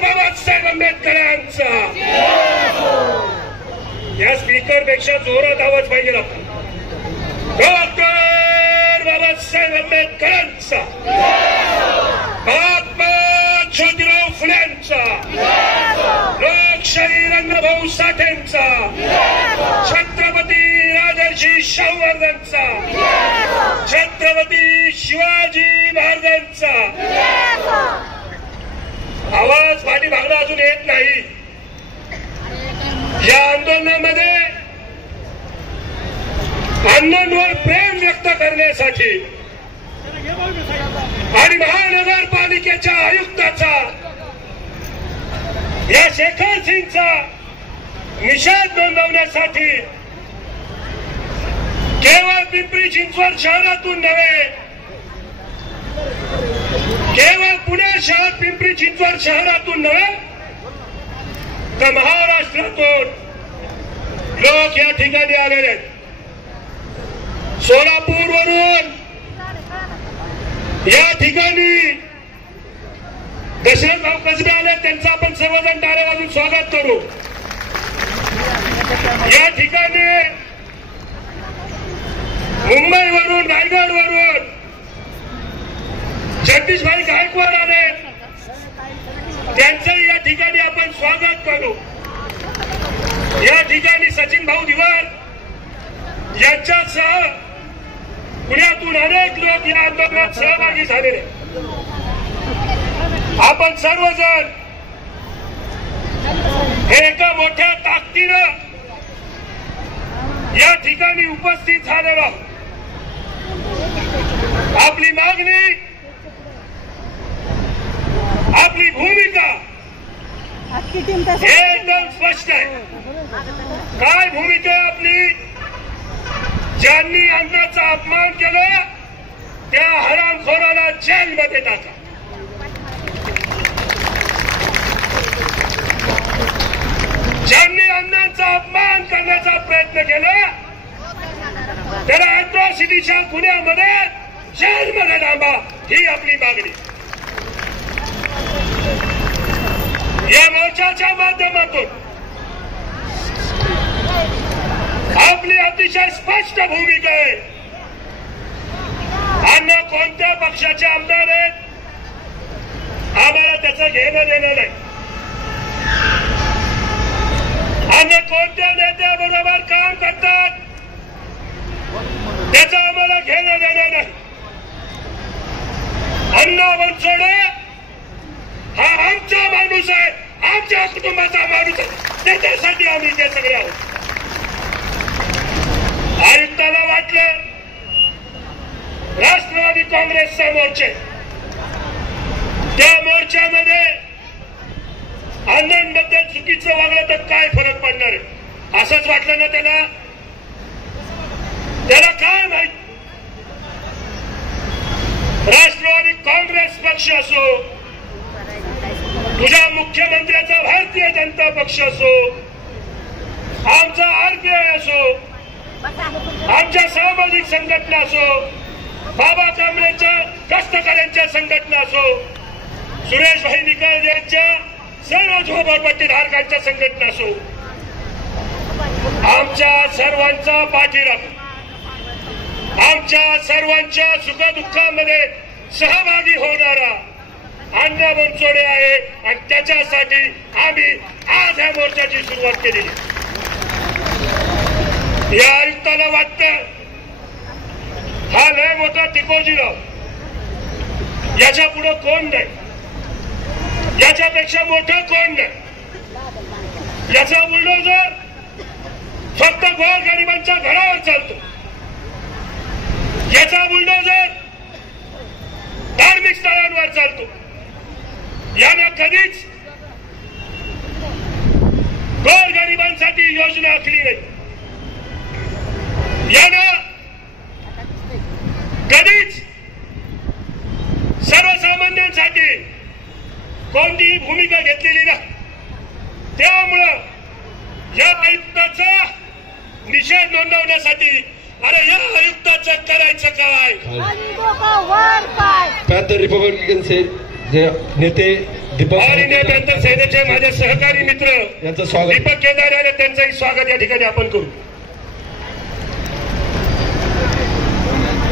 बाबासाहेब आंबेडकरांचा. या स्पीकर पेक्षा जोरात आवाज पाहिजे आपण. डॉक्टर बाबासाहेब आंबेडकरांचा. महात्मा ज्योतिराव फुलेंचा. लोकशाही रंगभाऊ साठेंचा. छत्रपती राजर्षी शाहू महाराजांचा. छत्रपती शिवाजी महाराजांचा. आवाज पाठीमागला अजून येत नाही. या आंदोलनामध्ये अण्णांवर प्रेम व्यक्त करण्यासाठी आणि महानगरपालिकेच्या आयुक्ताचा या शेखर सिंगचा निषेध नोंदवण्यासाठी केवळ पिंपरी चिंचवड शहरातून नव्हे, केवळ पुणे शहर पिंपरी चिंचवड शहरातून नव्हे तर महाराष्ट्रातून लोक या ठिकाणी आलेले आहेत. सोलापूर वरून या ठिकाणी दशरथराव कसबे आले, त्यांचं आपण सर्वजण टाळ्या वाजवून स्वागत करू. या ठिकाणी मुंबईवरून रायगडवरून जगदीशभाई गायकवाड आले, त्यांचंही या ठिकाणी आपण स्वागत करू. या ठिकाणी सचिन भाऊ दिवार यांच्यासह पुण्यातून अनेक लोक या आंदोलनात सहभागी झालेले. आपण सर्वजण हे एका मोठ्या ताकदीनं या ठिकाणी उपस्थित झालेलो. आपली मागणी, आपली भूमिका एकदम स्पष्ट आहे. काय भूमिका आहे आपली? ज्यांनी अन्नाचा अपमान केला त्या हरामखोराला जेलमध्ये टाका. ज्यांनी अन्नाचा अपमान करण्याचा प्रयत्न केला त्याला अॅट्रॉसिटीच्या गुन्ह्यामध्ये जेलमध्ये डांबा, ही आपली मागणी. या मोर्चाच्या माध्यमातून आपली अतिशय स्पष्ट भूमिका आहे. अण्णा कोणत्या पक्षाचे आमदार आहेत आम्हाला त्याचं घेणं देणं नाही. अण्णा कोणत्या नेत्याबरोबर काम करतात त्याचं आम्हाला घेणं देणं नाही. अण्णा बनसोडे हा आमचा माणूस आहे, आमच्या कुटुंबाचा माणूस आहे, त्याच्यासाठी आम्ही ते सगळे आहोत. आयुक्ताला वाटलं राष्ट्रवादी काँग्रेसचा मोर्चे, त्या मोर्चामध्ये अण्णांबद्दल चुकीचं वागलं तर काय फरक पडणार आहे असंच वाटलं ना त्याला. त्याला काय माहित राष्ट्रवादी काँग्रेस पक्ष असो, तुझ्या मुख्यमंत्र्याचा भारतीय जनता पक्ष असो, आमचा आरपीआय असो, आमच्या सामाजिक संघटना असो, बाबा कांबळेच्या कष्टकऱ्यांच्या संघटना असो, सुरेशभाई निकाल यांच्या सर्व झोपडपट्टीधारकांच्या संघटना असो, आमच्या सर्वांचा पाठीराखा, आमच्या सर्वांच्या सुखदुःखामध्ये सहभागी होणारा अण्णा बनसोडे आहे आणि त्याच्यासाठी आम्ही आज या मोर्चाची सुरुवात केलेली. या आयुक्ताला वाटतं हा लय मोठा टिकोजीराव, याच्या पुढे कोण नाही, याच्यापेक्षा मोठं कोण नाही. याचा बुलडोझर फक्त गोरगरिबांच्या घरावर चालतो. याचा बुलडोझर धार्मिक स्थळांवर चालतो. यानं कधीच गोरगरिबांसाठी योजना आखली नाही. यानं कधीच सर्वसामान्यांसाठी कोणतीही भूमिका घेतलेली नाही. त्यामुळं या आयुक्ताचा निषेध नोंदवण्यासाठी अरे या आयुक्ताचं करायचं काय? पॅथर रिपब्लिकनचे नेते ऑल इंडिया पॅंथर सेनेचे माझे सहकारी मित्र यांचं स्वागत दीपक केदार यांना त्यांचंही स्वागत या ठिकाणी आपण करू.